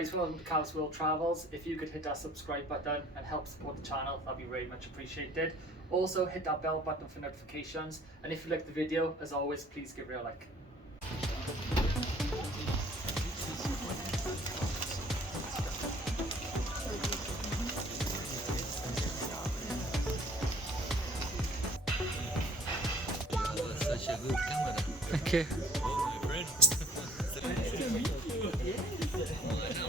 guys, welcome to Cavs World Travels. If you could hit that subscribe button and help support the channel, that'd be very much appreciated. Also hit that bell button for notifications, and if you like the video, as always, please give it a like. Such a good camera. Okay. Oh, my friend. Nice to meet you. Yes. I know.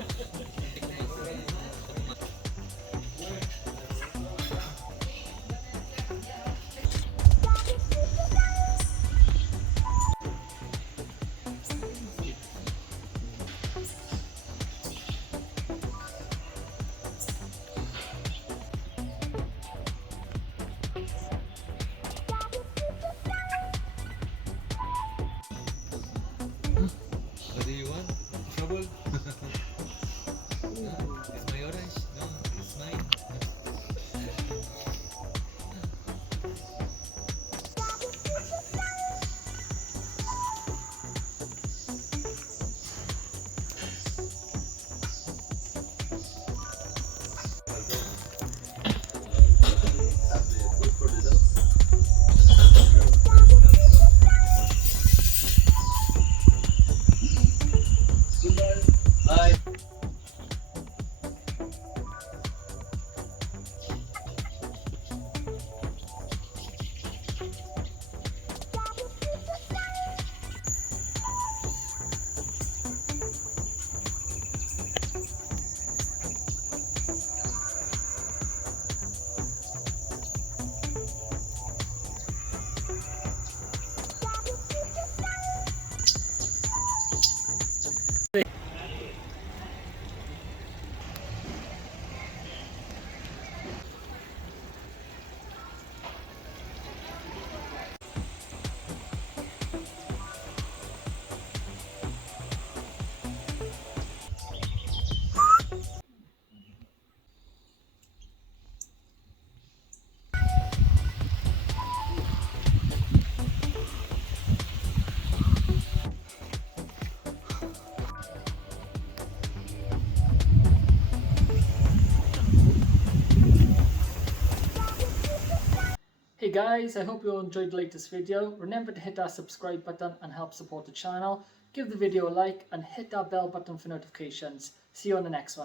What do you want? Trouble? It's my orange? No, it's mine. Bye. Hey guys, I hope you all enjoyed the latest video. Remember to hit that subscribe button and help support the channel. Give the video a like and hit that bell button for notifications. See you on the next one.